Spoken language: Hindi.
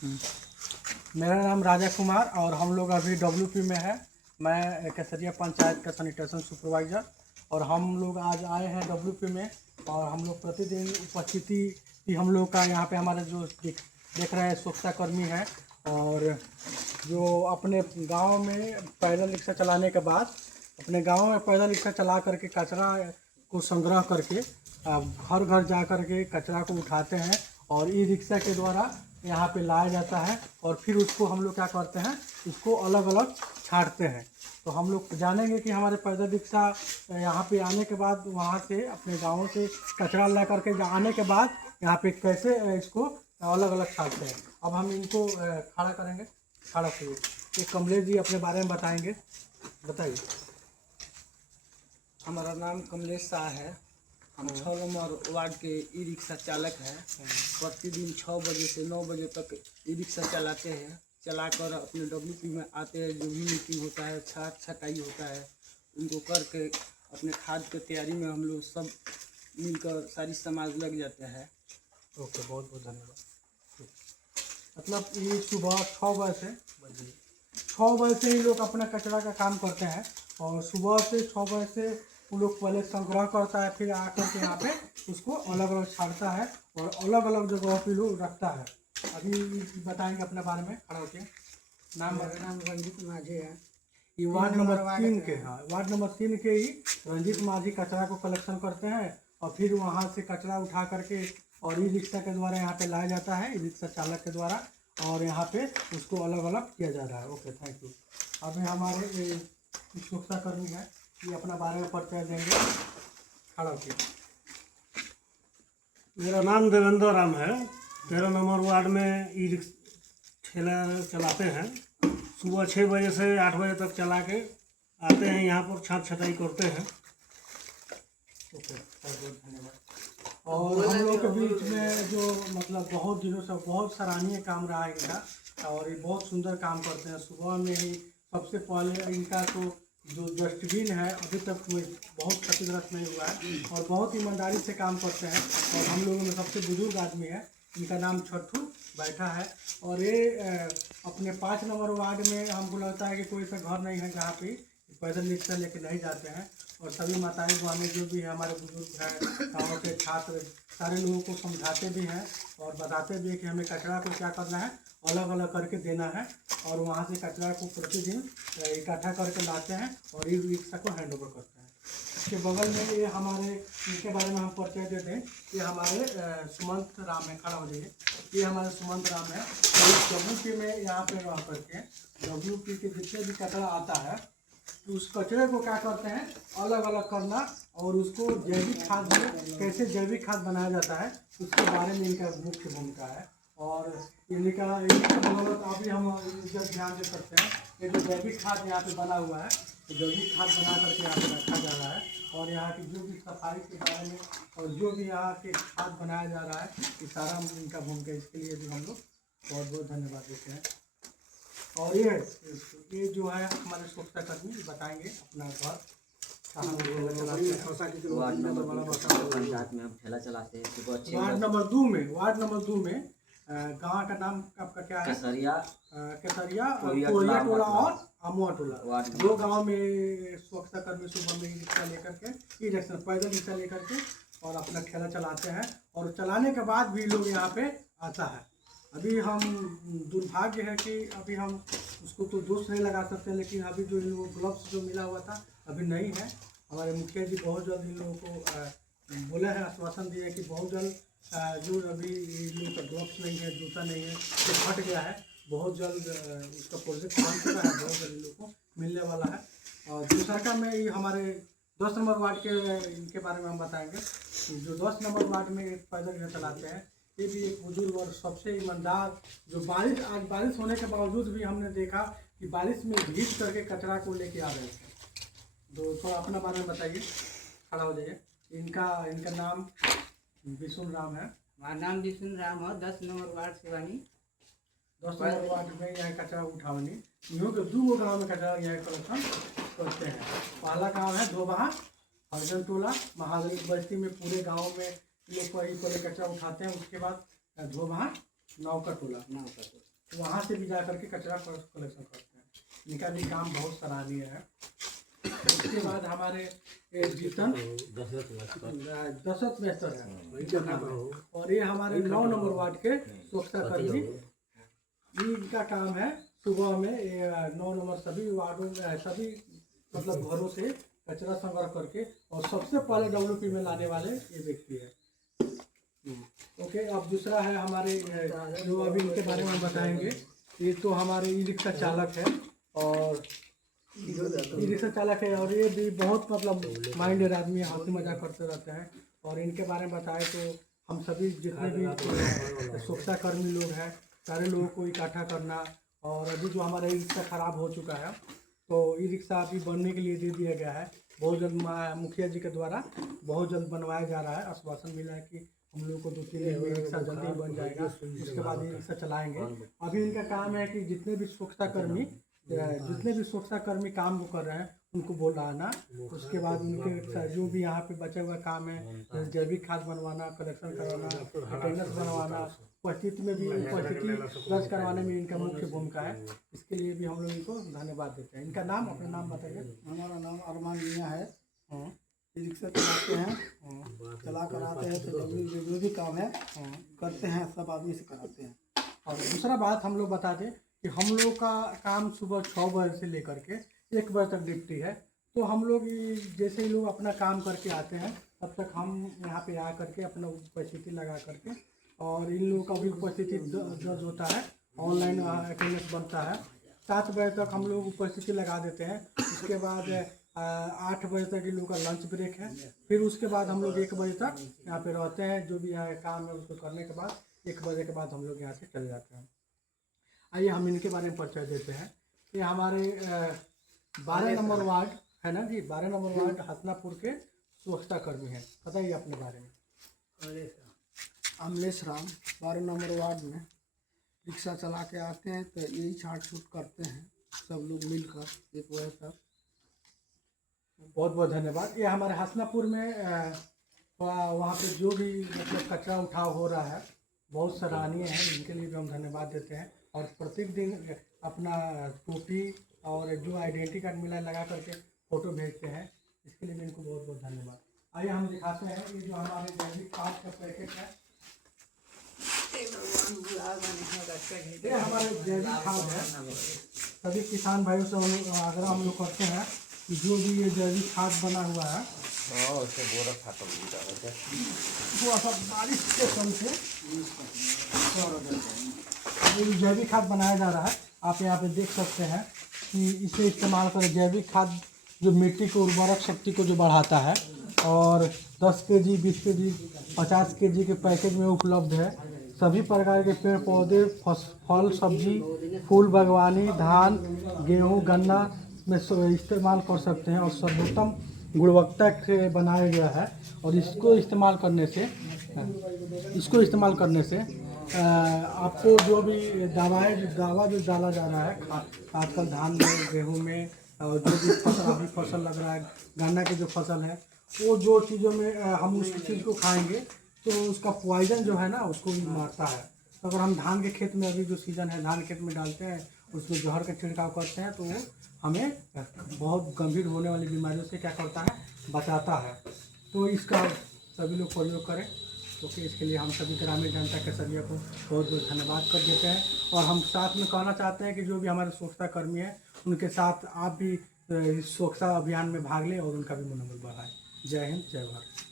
मेरा नाम राजा कुमार और हम लोग अभी डब्ल्यूपी में है। मैं केसरिया पंचायत का सैनिटेशन सुपरवाइज़र और हम लोग आज आए हैं डब्ल्यूपी में। और हम लोग प्रतिदिन उपस्थिति भी हम लोग का यहाँ पे हमारे जो देख रहे हैं स्वच्छता कर्मी है, और जो अपने गांव में पैदल रिक्शा चलाने के बाद अपने गांव में पैदल रिक्शा चला करके कचरा को संग्रह करके घर घर जा कर के कचरा को उठाते हैं और ई रिक्शा के द्वारा यहाँ पे लाया जाता है। और फिर उसको हम लोग क्या करते हैं, इसको अलग अलग छांटते हैं। तो हम लोग जानेंगे कि हमारे पैदल रिक्शा यहाँ पे आने के बाद वहाँ से अपने गाँव से कचरा ला करके आने के बाद यहाँ पे कैसे इसको अलग अलग छांटते हैं। अब हम इनको खड़ा करेंगे। खड़ा करिए। ये कमलेश जी अपने बारे में बताएंगे, बताइए। हमारा नाम कमलेश शाह है। हम 6 नंबर वार्ड के ई रिक्शा चालक हैं। प्रतिदिन 6 बजे से 9 बजे तक ई रिक्शा चलाते हैं। चलाकर अपने डब्ल्यूपी में आते हैं। जो भी मीटिंग होता है, छटाई होता है, उनको करके अपने खाद की तैयारी में हम लोग सब मिलकर सारी समाज लग जाते हैं। ओके, बहुत बहुत धन्यवाद। मतलब ये सुबह 6 बजे से ही लोग अपना कचरा का काम करते हैं और सुबह से 6 बजे से वो लोग पहले संग्रह करता है, फिर आकर के यहाँ पे उसको अलग अलग छाड़ता है और अलग अलग जगहों पे लोग रखता है। अभी बताएंगे अपने बारे में, खड़ा होकर। मेरा नाम रंजीत माझी है। ये वार्ड नंबर 3 के, हाँ, वार्ड नंबर 3 के ही रंजीत माझी कचरा को कलेक्शन करते हैं और फिर वहाँ से कचरा उठा करके और ई रिक्शा के द्वारा यहाँ पे लाया जाता है, ई रिक्शा चालक के द्वारा, और यहाँ पे उसको अलग अलग किया जा रहा है। Okay, thank you. अभी हमारे स्वच्छता कर्मी है, ये अपना बारे में परिचय देंगे। खड़ा होकर। मेरा नाम देवेंद्र राम है। 13 नंबर वार्ड में ई ठेला चलाते हैं। सुबह 6 बजे से 8 बजे तक चला के आते हैं, यहाँ पर छाँट छटाई करते हैं। ओके, बहुत बहुत धन्यवाद। और हम लोग के बीच में जो मतलब बहुत दिनों से बहुत सराहनीय काम रहा है इनका, और ये बहुत सुंदर काम करते हैं। सुबह में ही सबसे पहले इनका तो जो डस्टबिन है अभी तक बहुत क्षतिग्रस्त नहीं हुआ है और बहुत ईमानदारी से काम करते हैं। और हम लोगों में सबसे बुजुर्ग आदमी है, इनका नाम छट्टू बैठा है। और ये अपने 5 नंबर वार्ड में हमको लगता है कि कोई सा घर नहीं है जहाँ पे पैदल रिक्शा लेके नहीं जाते हैं। और सभी माताएं बहनें जो भी है, हमारे बुजुर्ग हैं, गाँव के छात्र, सारे लोगों को समझाते भी हैं और बताते भी हैं कि हमें कचरा को क्या करना है, अलग अलग करके देना है। और वहाँ से कचरा को प्रतिदिन इकट्ठा करके लाते हैं और ई रिक्शा को हैंड ओवर करते हैं। इसके बगल में ये हमारे, इनके बारे में हम परिचय देते हैं। ये हमारे सुमंत राम है। खड़ा हो जाइए। ये हमारे सुमंत राम है। डब्ल्यूपी में यहाँ पे रह करके डब्ल्यूपी के जितने भी कचरा आता है तो उस कचरे को क्या करते हैं, अलग अलग करना और उसको जैविक खाद में कैसे जैविक खाद बनाया जाता है उसके बारे में इनका मुख्य भूमिका है। और इनका बदौलत अभी हम जब ध्यान दे सकते हैं, ये जो जैविक खाद यहाँ पे बना हुआ है, तो जैविक खाद बना करके यहाँ पे रखा जा रहा है। और यहाँ की जो भी सफाई के बारे में और जो भी यहाँ के खाद बनाया जा रहा है, ये सारा इनका भूमिका। इसके लिए भी हम लोग बहुत बहुत धन्यवाद देते हैं। और ये जो है हमारे स्वच्छता कर्मी बताएंगे अपना घर कहाँ वार्ड नंबर 2 पंचायत में हम ठेला चलाते हैं। सुबह 6 वार्ड नंबर 2 में गाँव का नाम आपका क्या है? केसरिया कोरिया टोला और अमुआ टोला, 2 गाँव में स्वच्छता कर्मी सुबह में रिक्शा लेकर के, ई रिक्शा पैदल रिक्शा लेकर के और अपना ठेला चलाते हैं। और चलाने के बाद भी लोग यहाँ पे आता है। अभी हम दुर्भाग्य है कि अभी हम उसको तो दोष नहीं लगा सकते, लेकिन अभी जो इन लोगों को ग्लव्स जो मिला हुआ था अभी नहीं है। हमारे मुखिया जी बहुत जल्द इन लोगों को बोले हैं, आश्वासन दिए कि बहुत जल्द जो अभी इन लोगों का ग्लव्स नहीं है, जूता नहीं है, तो फट गया है, बहुत जल्द उसका प्रोजेक्ट बन चुका है, बहुत जल्द इन लोगों को मिलने वाला है। और दूसरा का में ये हमारे 10 नंबर वार्ड के इनके बारे में हम बताएंगे। जो 10 नंबर वार्ड में पैदल रिक्शा चलाते हैं, ये भी एक बुजुर्ग और सबसे ईमानदार, जो आज बारिश होने के बावजूद भी हमने देखा कि बारिश में भीग करके कचरा को लेके आ रहे थे। तो थोड़ा अपना बारे में बताइए। खड़ा हो जाइए। इनका नाम विष्णु राम है। हमारा नाम विष्णु राम है। 10 number ward Shivani. 10 number ward में यहाँ कचरा उठावनी, यूँ के 2 गाँव में कचरा यहाँ कलेक्शन करते हैं। पहला गाँव है धोबहा, हरजन टोला, महादेव बस्ती में पूरे गाँव में लोग पहले कचरा उठाते हैं। उसके बाद धोबहा नाव का टोला, वहाँ से भी जा करके कचरा कलेक्शन करते हैं। इनका भी काम बहुत सराहनीय है। उसके बाद हमारे जीतन दशरथ मेहतर है इनका नाम है, और ये हमारे 9 नंबर वार्ड के स्वच्छता कर्मी। इनका काम है सुबह में 9 नंबर सभी वार्डों में सभी मतलब घरों से कचरा संग्रह करके और सबसे पहले WP में लाने वाले ये व्यक्ति है। ओके, अब दूसरा है हमारे जो अभी इनके बारे में बताएंगे। ये तो हमारे ई रिक्शा चालक है, और ई रिक्शा चालक है, और ये भी बहुत मतलब माइंडेड आदमी है, हंसी मजाक करते रहते हैं। और इनके बारे में बताएं तो हम सभी जितने भी स्वच्छता कर्मी लोग हैं, सारे लोगों को इकट्ठा करना। और अभी जो हमारा ई रिक्शा खराब हो चुका है, तो ई रिक्शा अभी बनने के लिए दे दिया गया है। बहुत जल्द मुखिया जी के द्वारा बहुत जल्द बनवाया जा रहा है। आश्वासन मिला है कि हम लोग को 2-3 दिन में रिक्शा जल्दी ही बन जाएगा, उसके बाद ये रिक्शा चलाएंगे। अभी इनका काम है कि जितने भी स्वच्छता कर्मी काम को कर रहे हैं उनको बोल रहा है ना। उसके बाद उनके जो भी यहाँ पे बचा हुआ काम है, जैविक खाद बनवाना, कलेक्शन करवाना, अटेंडेंस बनवाना, उपस्थिति में भी उपस्थिति दर्ज करवाने में इनका मुख्य भूमिका है। इसके लिए भी हम लोग इनको धन्यवाद देते हैं। इनका नाम, अपना नाम बताइए। हमारा नाम अरमान मियाँ है। रिक्शा चलाते हैं, चला कर आते हैं, तो जो भी काम है करते हैं, सब आदमी से कराते हैं। और दूसरा बात हम लोग बता दें कि हम लोग का काम सुबह 6 बजे से लेकर के 1 बजे तक ड्यूटी है। तो हम लोग जैसे ही लोग अपना काम करके आते हैं, तब तक हम यहाँ पे आ करके अपना उपस्थिति लगा करके, और इन लोगों का भी उपस्थिति दर्ज होता है, ऑनलाइन अटेंडेंस बनता है। 7 बजे तक हम लोग उपस्थिति लगा देते हैं। उसके बाद 8 बजे तक इन लोगों का लंच ब्रेक है। फिर उसके बाद हम लोग 1 बजे तक यहाँ पे रहते हैं। जो भी यहाँ काम है उसको करने के बाद 1 बजे के बाद हम लोग यहाँ से चले जाते हैं। आइए हम इनके बारे में परिचय देते हैं। ये हमारे 12 नंबर वार्ड है ना जी, 12 नंबर वार्ड हसनापुर के स्वच्छता कर्मी हैं। बताइए अपने बारे में। अमलेश राम 12 नंबर वार्ड में रिक्शा चला के आते हैं, तो यही छाट छूट करते हैं सब लोग मिलकर 1 बजे तक। बहुत बहुत धन्यवाद। ये हमारे हसनापुर में वहाँ पे जो भी मतलब कचरा उठाव हो रहा है, बहुत सराहनीय है। इनके लिए भी हम धन्यवाद देते हैं। और प्रत्येक दिन अपना टोपी और जो आइडेंटिटी कार्ड मिला लगा करके फ़ोटो भेजते हैं। इसके लिए भी इनको बहुत बहुत धन्यवाद। आइए हम दिखाते हैं ये जो हमारे जैविक खाद का पैकेट है। ये हमारे जैविक खाद है। सभी किसान भाइयों से आग्रह हम लोग करते हैं कि जो भी ये जैविक खाद बना हुआ है वो सब बारिश के चलते जैविक खाद बनाया जा रहा है। आप यहाँ पे देख सकते हैं कि इसे इस्तेमाल करें। जैविक खाद जो मिट्टी को उर्वरक शक्ति को जो बढ़ाता है, और 10 केजी, 20 केजी, 50 केजी के पैकेज में उपलब्ध है। सभी प्रकार के पेड़ पौधे, फल, सब्जी, फूल, बागवानी, धान, गेहूँ, गन्ना में इस्तेमाल कर सकते हैं। और सर्वोत्तम गुणवत्ता से बनाया गया है। और इसको इस्तेमाल करने से आपको जो भी दावा जो डाला जा रहा है आजकल धान में, गेहूँ में, और जो भी फसल लग रहा है, गन्ना की जो फसल है, वो जो चीज़ों में हम उस चीज़ को खाएंगे तो उसका पॉइजन जो है ना उसको भी मारता है। तो अगर हम धान के खेत में, अभी जो सीज़न है धान खेत में डालते हैं, उसमें जहर का छिड़काव करते हैं, तो वो हमें बहुत गंभीर होने वाली बीमारियों से क्या करता है, बचाता है। तो इसका सभी लोग प्रयोग करें, क्योंकि इसके लिए हम सभी ग्रामीण जनता के सभी को बहुत बहुत धन्यवाद कर देते हैं। और हम साथ में कहना चाहते हैं कि जो भी हमारे स्वच्छता कर्मी हैं, उनके साथ आप भी स्वच्छता अभियान में भाग लें और उनका भी मनोबल बढ़ाएं। जय हिंद, जय भारत।